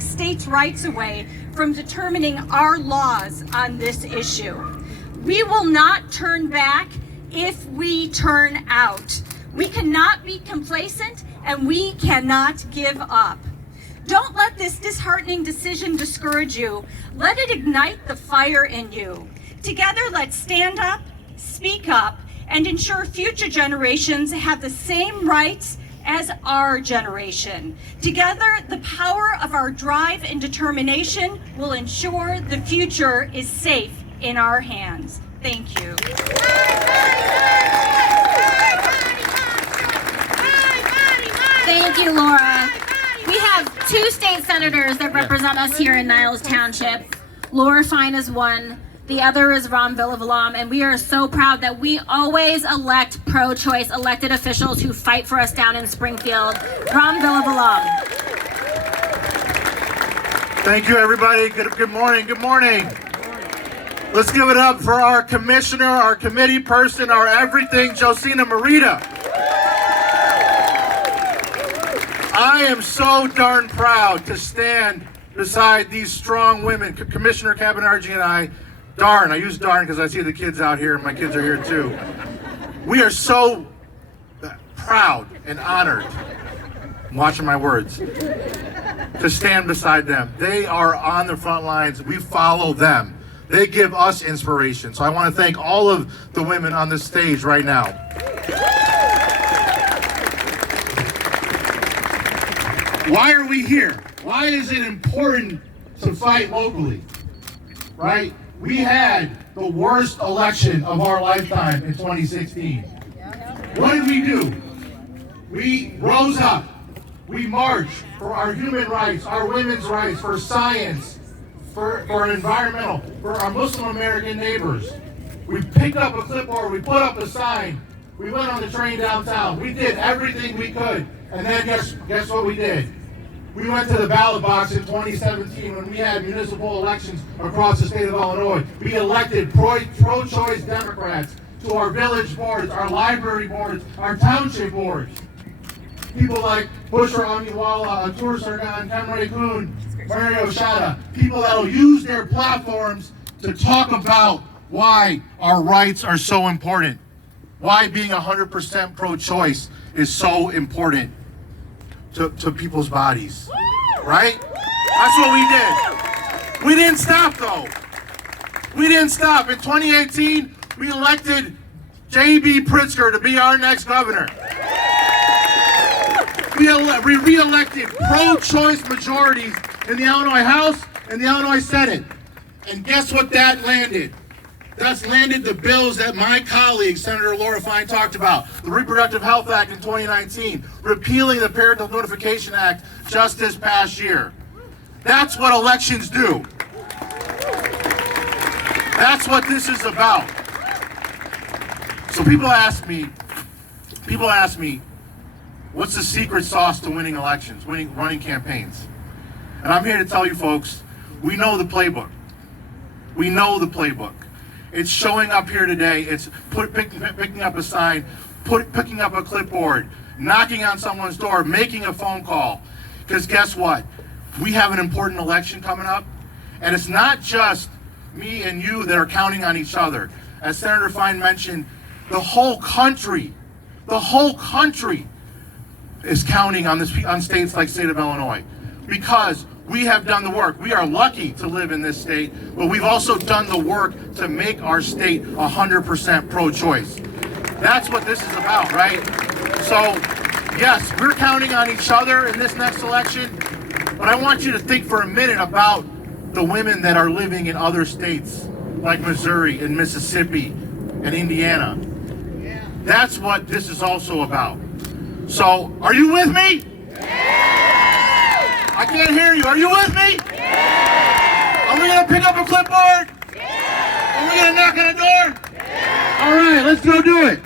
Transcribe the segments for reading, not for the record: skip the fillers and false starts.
states' rights away from determining our laws on this issue. We will not turn back if we turn out. We cannot be complacent and we cannot give up. Don't let this disheartening decision discourage you. Let it ignite the fire in you. Together, let's stand up, speak up, and ensure future generations have the same rights as our generation. Together, the power of our drive and determination will ensure the future is safe in our hands. Thank you. Thank you, Laura. We have two state senators that represent us here in Niles Township. Laura Fine is one. The other is Ram Villavalam, and we are so proud that we always elect pro-choice elected officials who fight for us down in Springfield. Ram Villavalam. Thank you, everybody. Good morning. Good morning. Let's give it up for our commissioner, our committee person, our everything, Josina Morita. I am so darn proud to stand beside these strong women, Commissioner Cabanargi and I. Darn, I use darn because I see the kids out here, and my kids are here too. We are so proud and honored, I'm watching my words, to stand beside them. They are on the front lines. We follow them. They give us inspiration. So I want to thank all of the women on this stage right now. Why are we here? Why is it important to fight locally? Right? We had the worst election of our lifetime in 2016. What did we do? We rose up. We marched for our human rights, our women's rights, for science, for environmental, for our Muslim American neighbors. We picked up a clipboard, we put up a sign, we went on the train downtown. We did everything we could. And then guess what we did? We went to the ballot box in 2017 when we had municipal elections across the state of Illinois. We elected pro-choice Democrats to our village boards, our library boards, our township boards. People like Bushra Amiwala, Atur Sargon, Kemre Kuhn, Mario Shada, people that will use their platforms to talk about why our rights are so important, why being 100% pro-choice is so important to people's bodies, right? That's what we did. We didn't stop though. We didn't stop. In 2018, we elected J.B. Pritzker to be our next governor. We re-elected pro-choice majorities in the Illinois House and the Illinois Senate. And guess what that landed? That's landed the bills that my colleague, Senator Laura Fine, talked about. The Reproductive Health Act in 2019, repealing the Parental Notification Act just this past year. That's what elections do. That's what this is about. So people ask me, what's the secret sauce to winning elections, running campaigns? And I'm here to tell you folks, we know the playbook. We know the playbook. It's showing up here today. It's picking up a sign, picking up a clipboard, knocking on someone's door, making a phone call. Because guess what? We have an important election coming up, and it's not just me and you that are counting on each other. As Senator Fine mentioned, the whole country is counting on states like the state of Illinois, because we have done the work. We are lucky to live in this state, but we've also done the work to make our state 100% pro-choice. That's what this is about, right? So, yes, we're counting on each other in this next election, but I want you to think for a minute about the women that are living in other states, like Missouri and Mississippi and Indiana. That's what this is also about. So, are you with me? I can't hear you. Are you with me? Yeah! Are we going to pick up a clipboard? Yeah! Are we going to knock on a door? Yeah! All right, let's go do it.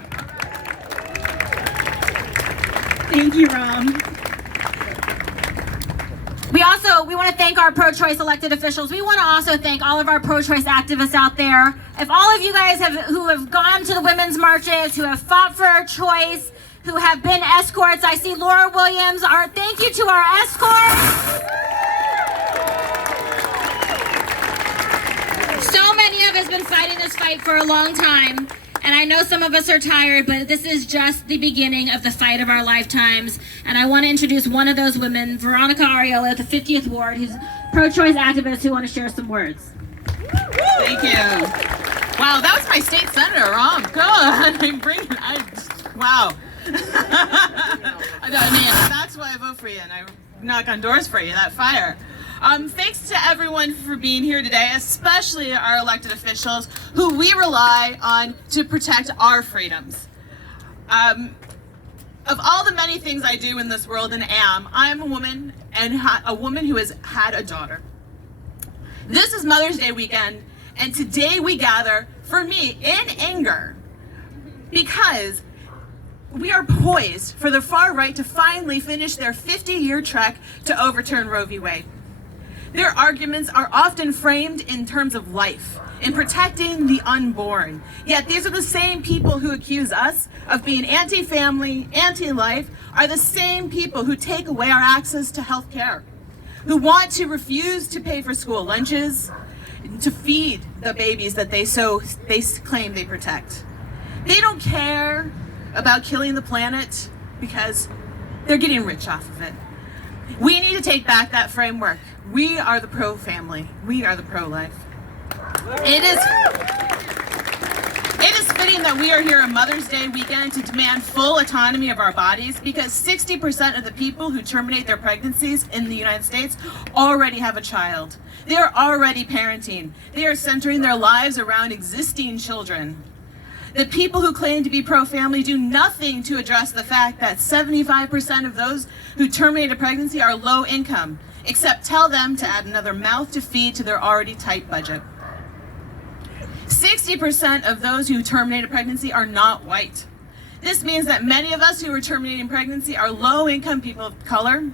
Thank you, Ram. We want to thank our pro-choice elected officials. We want to also thank all of our pro-choice activists out there. If all of you guys who have gone to the women's marches, who have fought for our choice, who have been escorts. I see Laura Williams. Thank you to our escorts. America's been fighting this fight for a long time, and I know some of us are tired, but this is just the beginning of the fight of our lifetimes. And I want to introduce one of those women, Veronica Ariella, the 50th Ward, who's a pro-choice activist who want to share some words. Thank you. Wow, that was my state senator, Rom. God, wow. I mean, that's why I vote for you, and I knock on doors for you, that fire. Thanks to everyone for being here today, especially our elected officials who we rely on to protect our freedoms. Of all the many things I do in this world and am, I'm a woman and a woman who has had a daughter. This is Mother's Day weekend, and today we gather, for me, in anger, because we are poised for the far right to finally finish their 50-year trek to overturn Roe v. Wade. Their arguments are often framed in terms of life, in protecting the unborn. Yet these are the same people who accuse us of being anti-family, anti-life, are the same people who take away our access to health care, who want to refuse to pay for school lunches, to feed the babies that they claim they protect. They don't care about killing the planet because they're getting rich off of it. We need to take back that framework. We are the pro-family. We are the pro-life. It is fitting that we are here on Mother's Day weekend to demand full autonomy of our bodies, because 60% of the people who terminate their pregnancies in the United States already have a child. They are already parenting. They are centering their lives around existing children. The people who claim to be pro-family do nothing to address the fact that 75% of those who terminate a pregnancy are low income, except tell them to add another mouth to feed to their already tight budget. 60% of those who terminate a pregnancy are not white. This means that many of us who are terminating pregnancy are low-income people of color,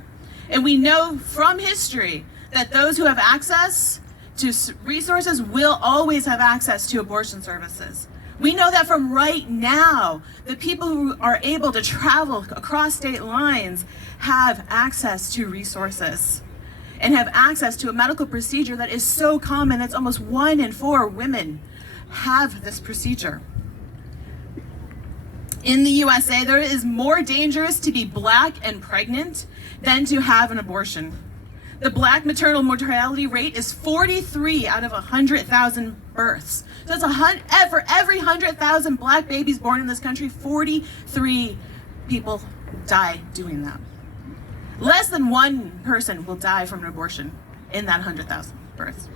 and we know from history that those who have access to resources will always have access to abortion services. We know that from right now, the people who are able to travel across state lines have access to resources and have access to a medical procedure that is so common that almost 1 in 4 women have this procedure. In the USA, there is more dangerous to be Black and pregnant than to have an abortion. The Black maternal mortality rate is 43 out of 100,000 births. So that's for every 100,000 Black babies born in this country, 43 people die doing that. Less than 1 person will die from an abortion in that 100,000 births.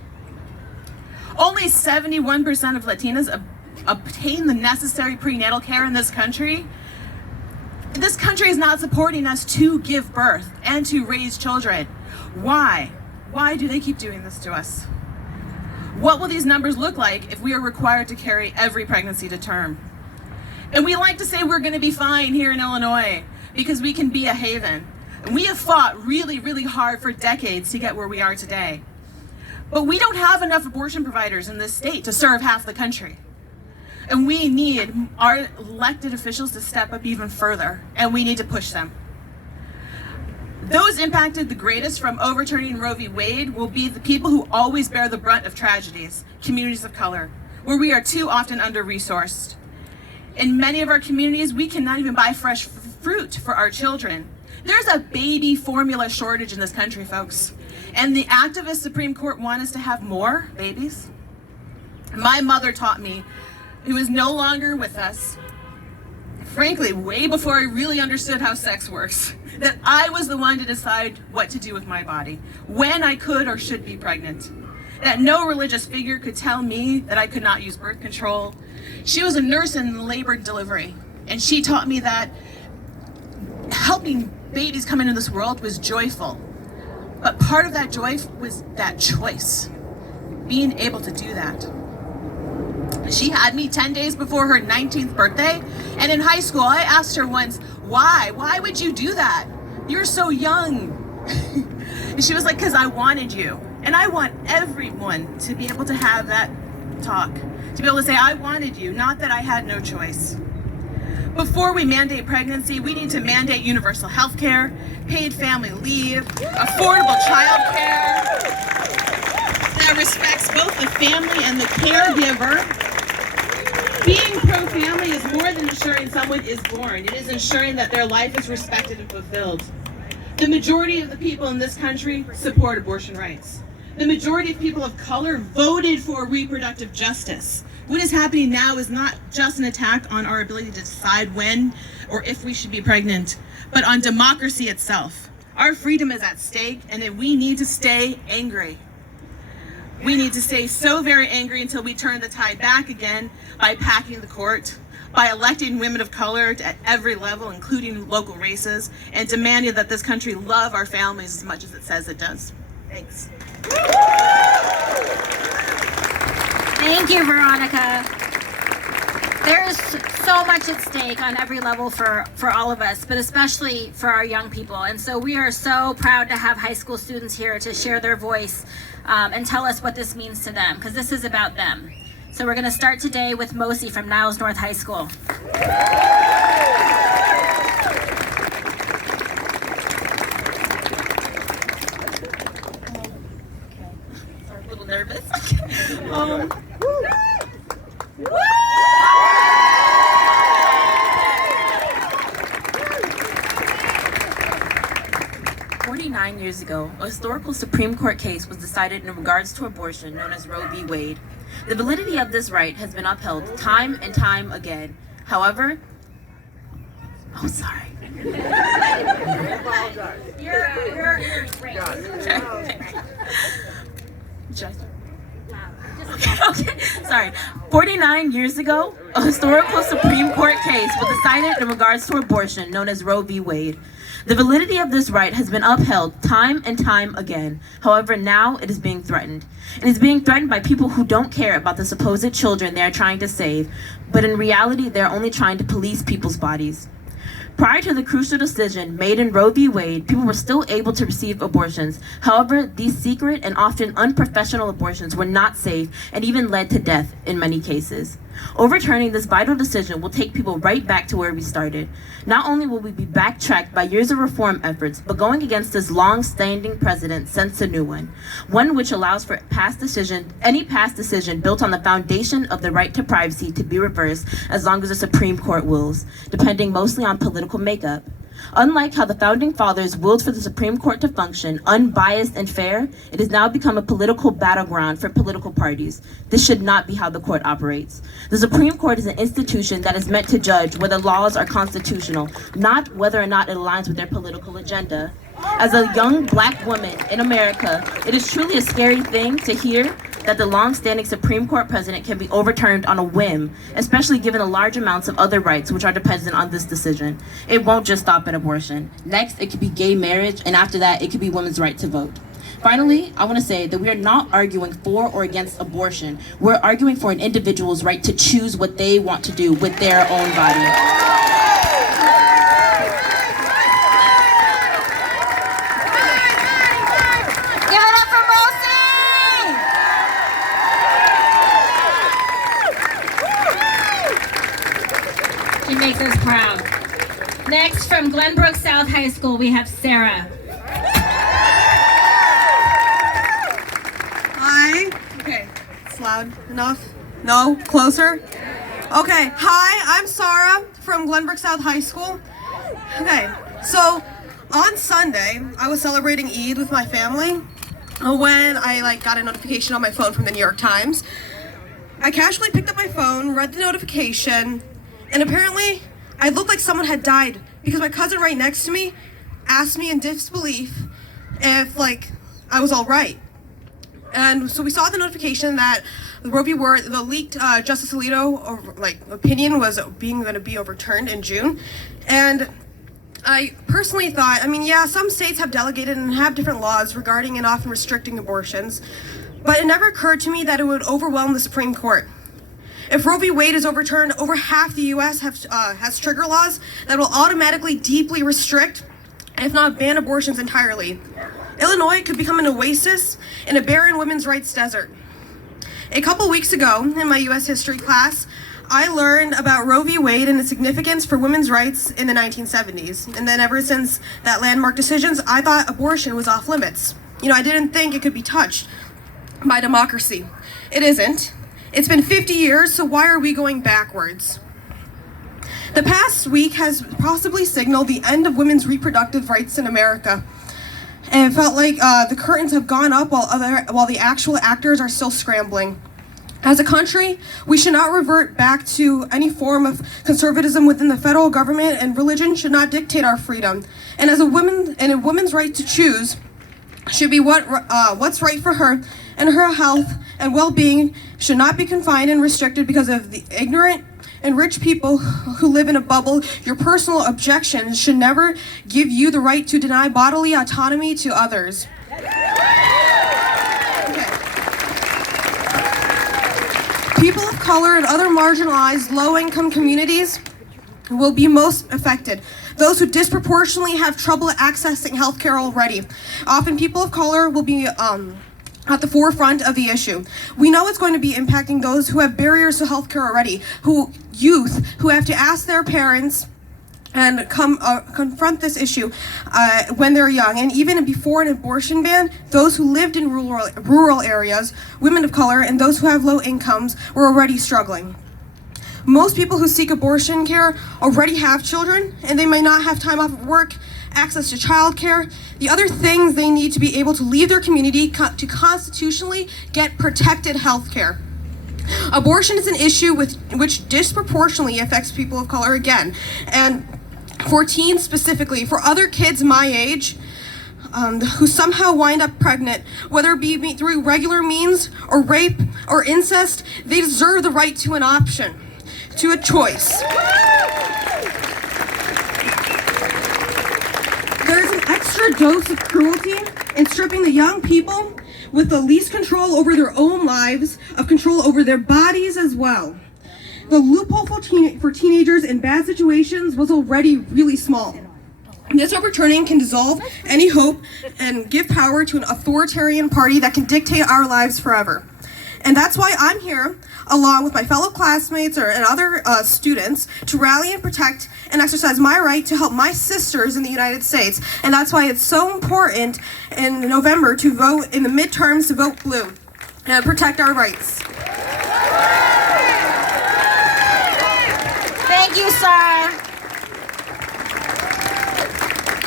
Only 71% of Latinas obtain the necessary prenatal care in this country. This country is not supporting us to give birth and to raise children. Why? Why do they keep doing this to us? What will these numbers look like if we are required to carry every pregnancy to term? And we like to say we're going to be fine here in Illinois because we can be a haven. And we have fought really, really hard for decades to get where we are today. But we don't have enough abortion providers in this state to serve half the country. And we need our elected officials to step up even further, and we need to push them. Those impacted the greatest from overturning Roe v. Wade will be the people who always bear the brunt of tragedies, communities of color, where we are too often under-resourced. In many of our communities, we cannot even buy fresh fruit for our children. There's a baby formula shortage in this country, folks. And the activist Supreme Court want us to have more babies. My mother taught me, who is no longer with us, frankly, way before I really understood how sex works, that I was the one to decide what to do with my body, when I could or should be pregnant. That no religious figure could tell me that I could not use birth control. She was a nurse in labor and delivery, and she taught me that helping babies come into this world was joyful. But part of that joy was that choice, being able to do that. She had me 10 days before her 19th birthday, and in high school I asked her once, why? Why would you do that? You're so young. And she was like, because I wanted you. And I want everyone to be able to have that talk, to be able to say, I wanted you, not that I had no choice. Before we mandate pregnancy, we need to mandate universal health care, paid family leave, affordable child care that respects both the family and the caregiver. Being pro-family is more than ensuring someone is born. It is ensuring that their life is respected and fulfilled. The majority of the people in this country support abortion rights. The majority of people of color voted for reproductive justice. What is happening now is not just an attack on our ability to decide when or if we should be pregnant, but on democracy itself. Our freedom is at stake, and we need to stay angry. We need to stay so very angry until we turn the tide back again by packing the court, by electing women of color at every level, including local races, and demanding that this country love our families as much as it says it does. Thanks. Thank you, Veronica. There's so much at stake on every level for all of us, but especially for our young people. And so we are so proud to have high school students here to share their voice and tell us what this means to them, because this is about them. So we're going to start today with Mosi from Niles North High School. Sorry, a little nervous. 49 years ago, a historical Supreme Court case was decided in regards to abortion known as Roe v. Wade. The validity of this right has been upheld time and time again. However, sorry. You're great. Okay, sorry. 49 years ago, a historical Supreme Court case was decided in regards to abortion known as Roe v. Wade. The validity of this right has been upheld time and time again. However, now it is being threatened. It is being threatened by people who don't care about the supposed children they are trying to save, but in reality, they are only trying to police people's bodies. Prior to the crucial decision made in Roe v. Wade, people were still able to receive abortions. However, these secret and often unprofessional abortions were not safe and even led to death in many cases. Overturning this vital decision will take people right back to where we started. Not only will we be backtracked by years of reform efforts, but going against this long-standing precedent sets a new one which allows for any past decision built on the foundation of the right to privacy to be reversed as long as the Supreme Court wills, depending mostly on political makeup. Unlike how the Founding Fathers willed for the Supreme Court to function unbiased and fair, it has now become a political battleground for political parties. This should not be how the court operates. The Supreme Court is an institution that is meant to judge whether laws are constitutional, not whether or not it aligns with their political agenda. As a young Black woman in America, it is truly a scary thing to hear that the long-standing Supreme Court precedent can be overturned on a whim, especially given the large amounts of other rights which are dependent on this decision. It won't just stop at abortion. Next, it could be gay marriage, and after that, it could be women's right to vote. Finally, I want to say that we are not arguing for or against abortion. We're arguing for an individual's right to choose what they want to do with their own body. She makes us proud. Next, from Glenbrook South High School, we have Sarah. Hi. Okay, it's loud enough? No? Closer? Okay, hi, I'm Sarah from Glenbrook South High School. Okay, so on Sunday, I was celebrating Eid with my family when I got a notification on my phone from the New York Times. I casually picked up my phone, read the notification, and apparently I looked like someone had died because my cousin right next to me asked me in disbelief if I was all right. And so we saw the notification that the Roe v. Wade, the leaked Justice Alito opinion was going to be overturned in June. And I personally thought, some states have delegated and have different laws regarding and often restricting abortions, but it never occurred to me that it would overwhelm the Supreme Court. If Roe v. Wade is overturned, over half the U.S. has trigger laws that will automatically deeply restrict, if not ban, abortions entirely. Illinois could become an oasis in a barren women's rights desert. A couple weeks ago, in my U.S. history class, I learned about Roe v. Wade and its significance for women's rights in the 1970s. And then ever since that landmark decision, I thought abortion was off limits. I didn't think it could be touched. by democracy. It isn't. It's been 50 years, so why are we going backwards? The past week has possibly signaled the end of women's reproductive rights in America. And it felt like the curtains have gone up while the actual actors are still scrambling. As a country, we should not revert back to any form of conservatism within the federal government, and religion should not dictate our freedom. And as a woman's right to choose should be what's right for her, and her health and well-being should not be confined and restricted because of the ignorant and rich people who live in a bubble. Your personal objections should never give you the right to deny bodily autonomy to others. People of color and other marginalized, low-income communities will be most affected. Those who disproportionately have trouble accessing healthcare already. Often people of color will be at the forefront of the issue. We know it's going to be impacting those who have barriers to healthcare already, youth who have to ask their parents and confront this issue when they're young. And even before an abortion ban, those who lived in rural areas, women of color, and those who have low incomes were already struggling. Most people who seek abortion care already have children, and they may not have time off of work, access to childcare, the other things they need to be able to leave their community to constitutionally get protected health care. Abortion is an issue which disproportionately affects people of color again, and for teens specifically. For other kids my age who somehow wind up pregnant, whether it be through regular means or rape or incest, they deserve the right to an option, to a choice. There's an extra dose of cruelty in stripping the young people with the least control over their own lives, of control over their bodies as well. The loophole for teenagers in bad situations was already really small. This overturning can dissolve any hope and give power to an authoritarian party that can dictate our lives forever. And that's why I'm here, along with my fellow classmates and other students, to rally and protect and exercise my right to help my sisters in the United States. And that's why it's so important in November to vote in the midterms, to vote blue and protect our rights. Thank you, Sarah.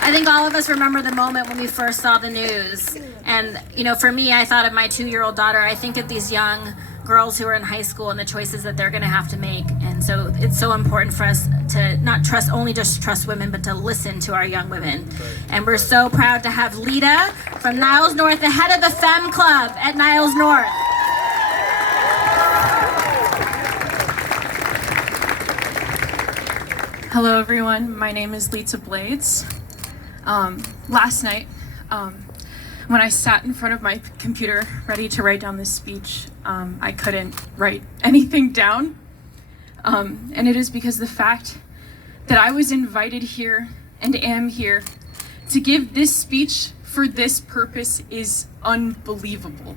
I think all of us remember the moment when we first saw the news. And, for me, I thought of my 2-year-old daughter. I think of these young girls who are in high school and the choices that they're going to have to make. And so it's so important for us to not just trust women, but to listen to our young women. And we're so proud to have Lita from Niles North, the head of the Femme Club at Niles North. Hello everyone, my name is Lita Blades. Last night, when I sat in front of my computer ready to write down this speech, I couldn't write anything down. And it is because the fact that I was invited here and am here to give this speech for this purpose is unbelievable.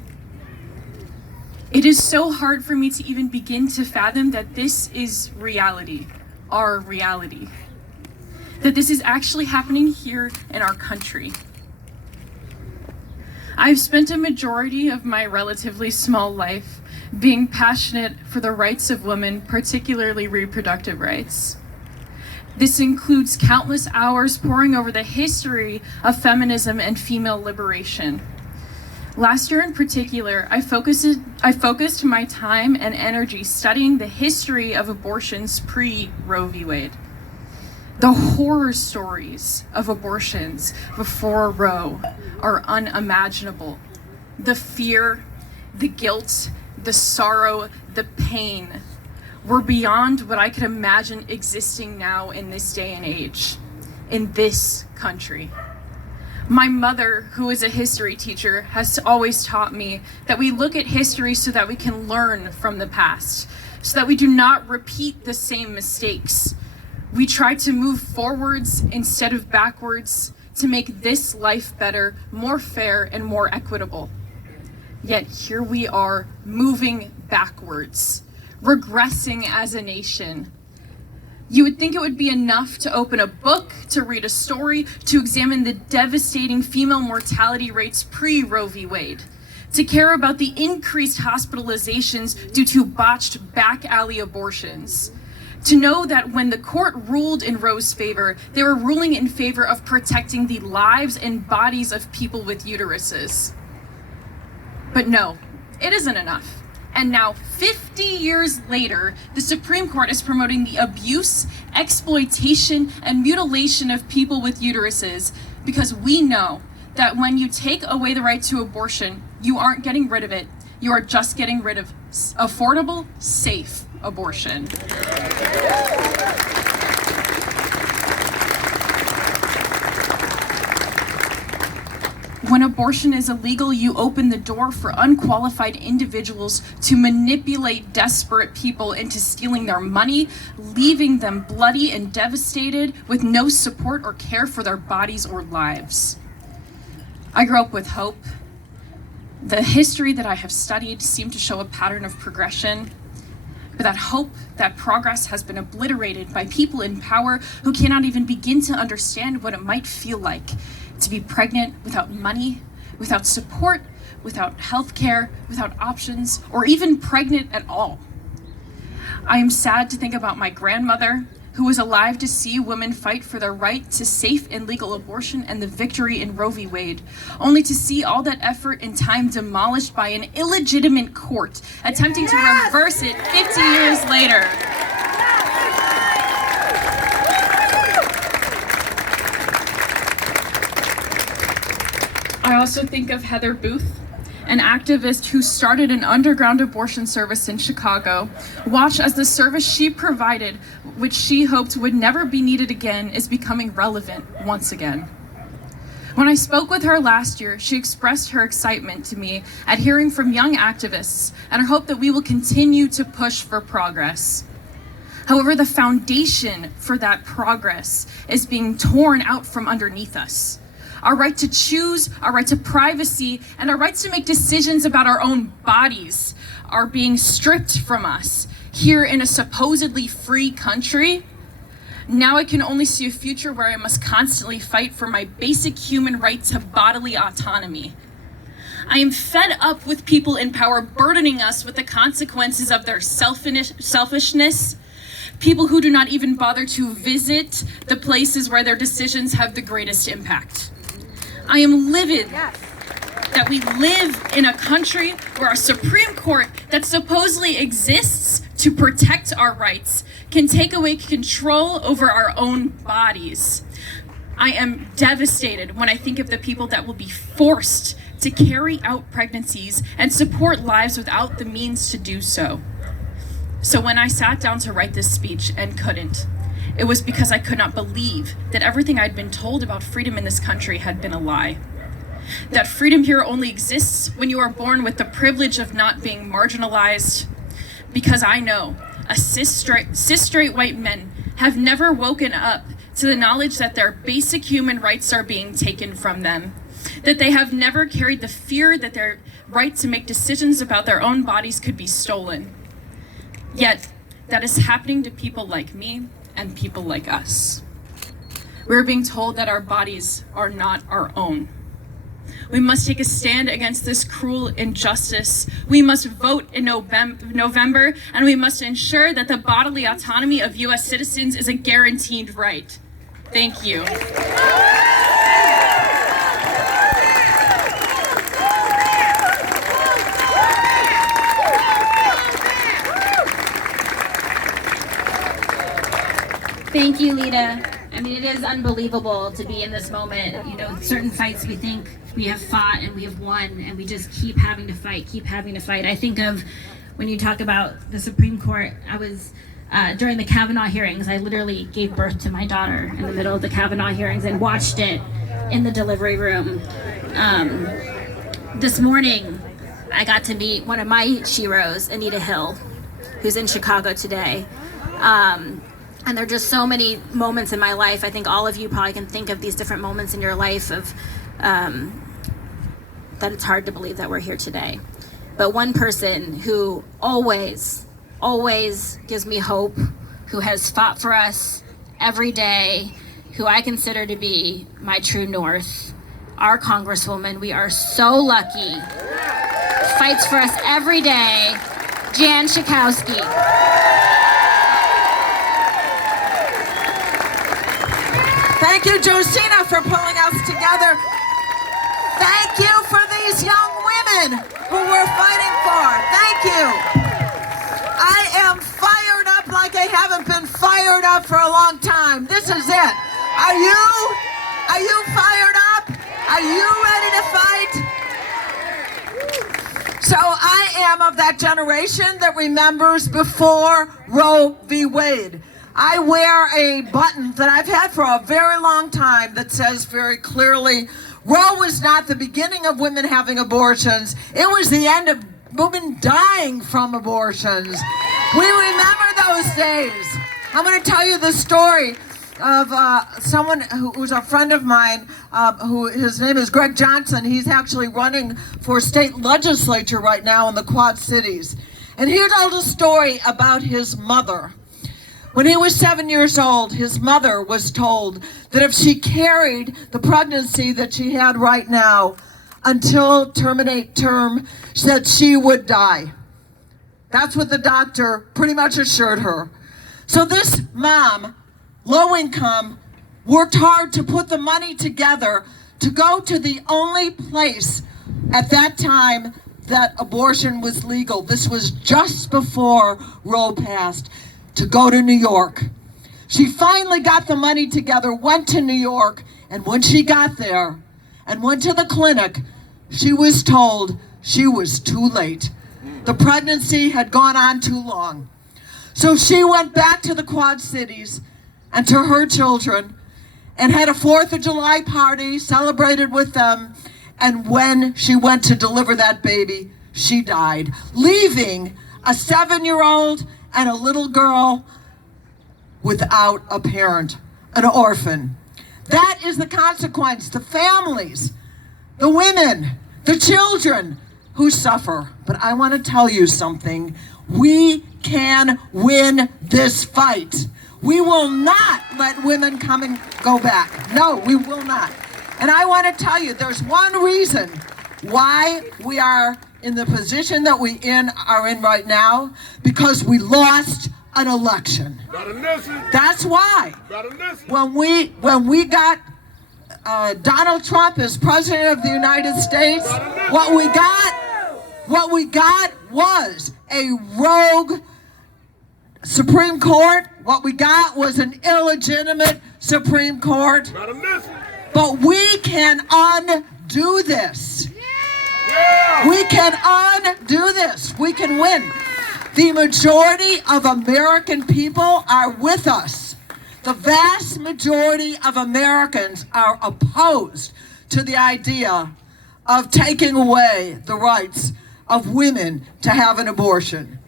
It is so hard for me to even begin to fathom that this is reality, our reality. That this is actually happening here in our country. I've spent a majority of my relatively small life being passionate for the rights of women, particularly reproductive rights. This includes countless hours poring over the history of feminism and female liberation. Last year in particular, I focused my time and energy studying the history of abortions pre-Roe v. Wade. The horror stories of abortions before Roe are unimaginable. The fear, the guilt, the sorrow, the pain were beyond what I could imagine existing now in this day and age, in this country. My mother, who is a history teacher, has always taught me that we look at history so that we can learn from the past, so that we do not repeat the same mistakes. We try to move forwards instead of backwards to make this life better, more fair, and more equitable. Yet here we are moving backwards, regressing as a nation. You would think it would be enough to open a book, to read a story, to examine the devastating female mortality rates pre-Roe v. Wade, to care about the increased hospitalizations due to botched back alley abortions, to know that when the court ruled in Roe's favor, they were ruling in favor of protecting the lives and bodies of people with uteruses. But no, it isn't enough. And now, 50 years later, the Supreme Court is promoting the abuse, exploitation, and mutilation of people with uteruses because we know that when you take away the right to abortion, you aren't getting rid of it. You are just getting rid of affordable, safe abortion. When abortion is illegal, you open the door for unqualified individuals to manipulate desperate people into stealing their money, leaving them bloody and devastated with no support or care for their bodies or lives. I grew up with hope. The history that I have studied seemed to show a pattern of progression, but that hope, that progress has been obliterated by people in power who cannot even begin to understand what it might feel like to be pregnant without money, without support, without health care, without options, or even pregnant at all. I am sad to think about my grandmother, who was alive to see women fight for their right to safe and legal abortion and the victory in Roe v. Wade, only to see all that effort and time demolished by an illegitimate court attempting to reverse it 50 years later. I also think of Heather Booth, an activist who started an underground abortion service in Chicago. Watch as the service she provided, which she hoped would never be needed again, is becoming relevant once again. When I spoke with her last year, she expressed her excitement to me at hearing from young activists and her hope that we will continue to push for progress. However, the foundation for that progress is being torn out from underneath us. Our right to choose, our right to privacy, and our rights to make decisions about our own bodies are being stripped from us here in a supposedly free country. Now I can only see a future where I must constantly fight for my basic human right to bodily autonomy. I am fed up with people in power burdening us with the consequences of their selfishness, people who do not even bother to visit the places where their decisions have the greatest impact. I am livid that we live in a country where our Supreme Court that supposedly exists to protect our rights can take away control over our own bodies. I am devastated when I think of the people that will be forced to carry out pregnancies and support lives without the means to do so. So when I sat down to write this speech and couldn't, it was because I could not believe that everything I'd been told about freedom in this country had been a lie. That freedom here only exists when you are born with the privilege of not being marginalized. Because I know cis straight white men have never woken up to the knowledge that their basic human rights are being taken from them. That they have never carried the fear that their right to make decisions about their own bodies could be stolen. Yet, that is happening to people like me and people like us. We're being told that our bodies are not our own. We must take a stand against this cruel injustice. We must vote in November, and we must ensure that the bodily autonomy of U.S. citizens is a guaranteed right. Thank you. Thank you, Lita. I mean, it is unbelievable to be in this moment. You know, certain fights we think we have fought and we have won, and we just keep having to fight, I think of when you talk about the Supreme Court. I was, during the Kavanaugh hearings, I literally gave birth to my daughter in the middle of the Kavanaugh hearings and watched it in the delivery room. This morning, I got to meet one of my sheroes, Anita Hill, who's in Chicago today. And there are just so many moments in my life. I think all of you probably can think of these different moments in your life of that it's hard to believe that we're here today. But one person who always gives me hope, who has fought for us every day, who I consider to be my true north, our Congresswoman. We are so lucky fights for us every day, Jan Schakowsky. Thank you, Josina, for pulling us together. Thank you for these young women who we're fighting for. Thank you. I am fired up like I haven't been fired up for a long time. This is it. Are you fired up? Are you ready to fight? So I am of that generation that remembers before Roe v. Wade. I wear a button that I've had for a very long time that says very clearly, Roe was not the beginning of women having abortions. It was the end of women dying from abortions. We remember those days. I'm going to tell you the story of someone who's a friend of mine, his name is Greg Johnson. He's actually running for state legislature right now in the Quad Cities. And he told a story about his mother. When he was 7 years old, his mother was told that if she carried the pregnancy that she had right now until terminate term, that she would die. That's what the doctor pretty much assured her. So this mom, low income, worked hard to put the money together to go to the only place at that time that abortion was legal. This was just before Roe passed. To go to New York. She finally got the money together, went to New York, and when she got there and went to the clinic, she was told she was too late. The pregnancy had gone on too long. So she went back to the Quad Cities and to her children and had a 4th of July party, celebrated with them, and when she went to deliver that baby, she died, leaving a 7-year-old and a little girl without a parent, an orphan. That is the consequence. The families, the women, the children who suffer. But I want to tell you something. We can win this fight. We will not let women come and go back. No, we will not. And I want to tell you, there's one reason why we are in the position that we are in right now, because we lost an election. That's why. When we got Donald Trump as president of the United States, what we got was a rogue Supreme Court. What we got was an illegitimate Supreme Court. But we can undo this. We can undo this. We can win. The majority of American people are with us. The vast majority of Americans are opposed to the idea of taking away the rights of women to have an abortion.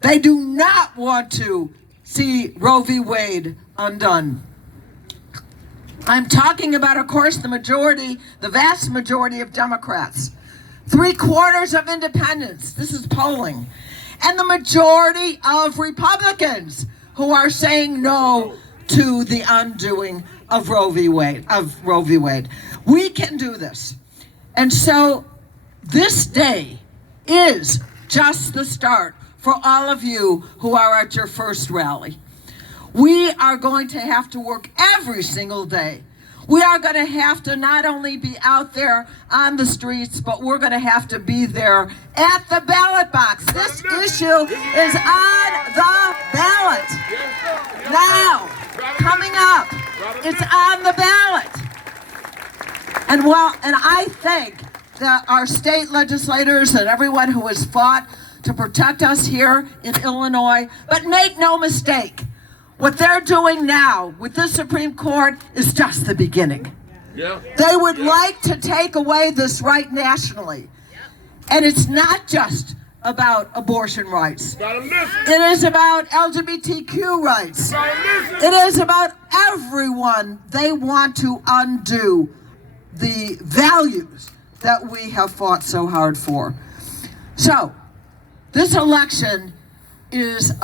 They do not want to see Roe v. Wade undone. I'm talking about, of course, the vast majority of Democrats. 3/4 of independents, this is polling, and the majority of Republicans who are saying no to the undoing of Roe v. Wade. We can do this. And so this day is just the start for all of you who are at your first rally. We are going to have to work every single day. We are going to have to not only be out there on the streets, but we're going to have to be there at the ballot box. This issue is on the ballot. Now, coming up, it's on the ballot. And I think that our state legislators and everyone who has fought to protect us here in Illinois, but make no mistake, what they're doing now with the Supreme Court is just the beginning. They would like to take away this right nationally. And it's not just about abortion rights. It is about LGBTQ rights. It is about everyone. They want to undo the values that we have fought so hard for. So, this election is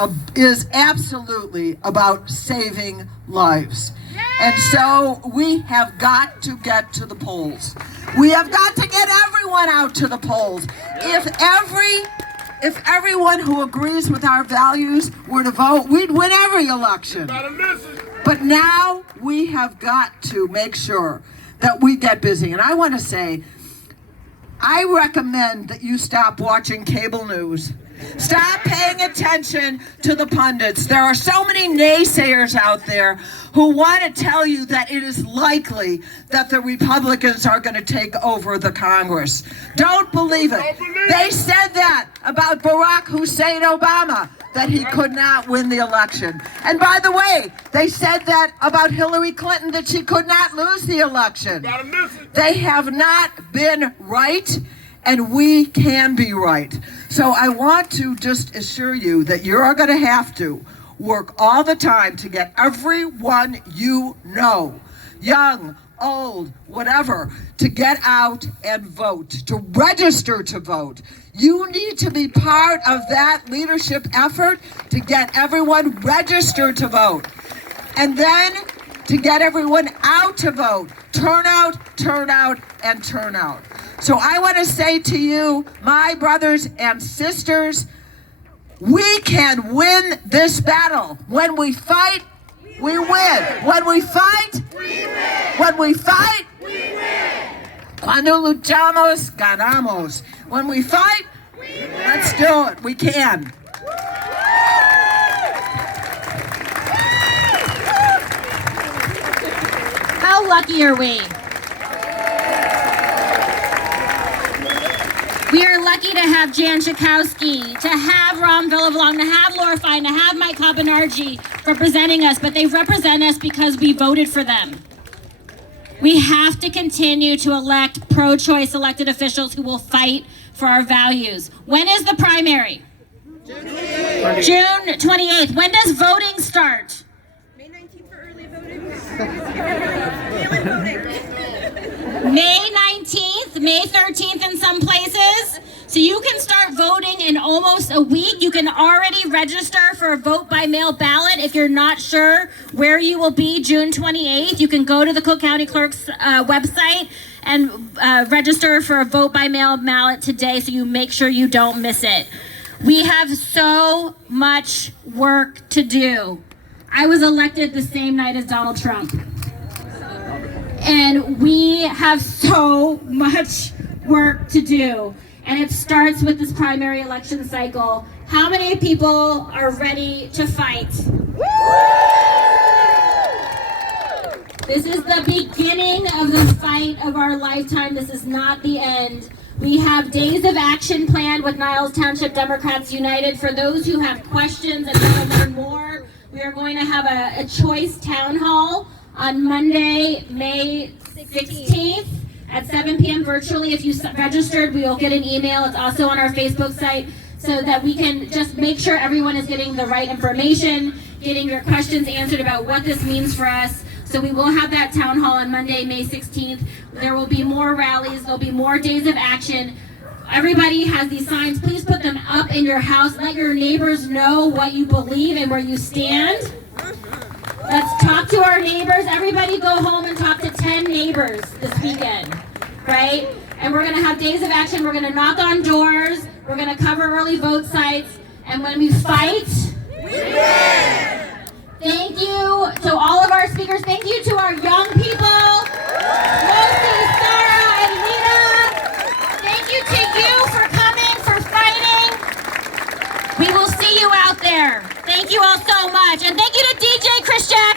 absolutely about saving lives. And so we have got to get to the polls. We have got to get everyone out to the polls. If everyone who agrees with our values were to vote, we'd win every election. But now we have got to make sure that we get busy. And I want to say, I recommend that you stop watching cable news. Stop paying attention to the pundits. There are so many naysayers out there who want to tell you that it is likely that the Republicans are going to take over the Congress. Don't believe it. They said that about Barack Hussein Obama, that he could not win the election. And by the way, they said that about Hillary Clinton, that she could not lose the election. They have not been right, and we can be right. So I want to just assure you that you're going to have to work all the time to get everyone you know, young, old, whatever, to get out and vote, to register to vote. You need to be part of that leadership effort to get everyone registered to vote. And then to get everyone out to vote. Turn out, and turn out. So I want to say to you, my brothers and sisters, we can win this battle. When we fight, we win. When we fight, we win. When we fight, we win. Cuando luchamos, ganamos. When we fight, we win. Let's do it. We can. How lucky are we? We are lucky to have Jan Schakowsky, to have Ron Villavlon, to have Laura Fine, to have Mike Cobbinargi representing us, but they represent us because we voted for them. We have to continue to elect pro-choice elected officials who will fight for our values. When is the primary? June 28th. When does voting start? May 19th for early voting. May 19th, May 13th in some places. So you can start voting in almost a week. You can already register for a vote by mail ballot. If you're not sure where you will be June 28th, you can go to the Cook County Clerk's website and register for a vote by mail ballot today, so you make sure you don't miss it. We have so much work to do. I was elected the same night as Donald Trump. And we have so much work to do. And it starts with this primary election cycle. How many people are ready to fight? This is the beginning of the fight of our lifetime. This is not the end. We have days of action planned with Niles Township Democrats United. For those who have questions and want to learn more, we are going to have a choice town hall on Monday, May 16th at 7 p.m. virtually. If you registered, we will get an email. It's also on our Facebook site, so that we can just make sure everyone is getting the right information, getting your questions answered about what this means for us. So we will have that town hall on Monday, May 16th. There will be more rallies. There'll be more days of action. Everybody has these signs. Please put them up in your house. Let your neighbors know what you believe and where you stand. Let's talk to our neighbors. Everybody go home and talk to 10 neighbors this weekend, right? And we're going to have days of action. We're going to knock on doors. We're going to cover early vote sites. And when we fight, we win! Thank you to all of our speakers. Thank you to our young people, Lucy, Sarah, and Lena. Thank you to you for coming, for fighting. We will see you out there. Thank you all so much. And thank you to DJ Christian.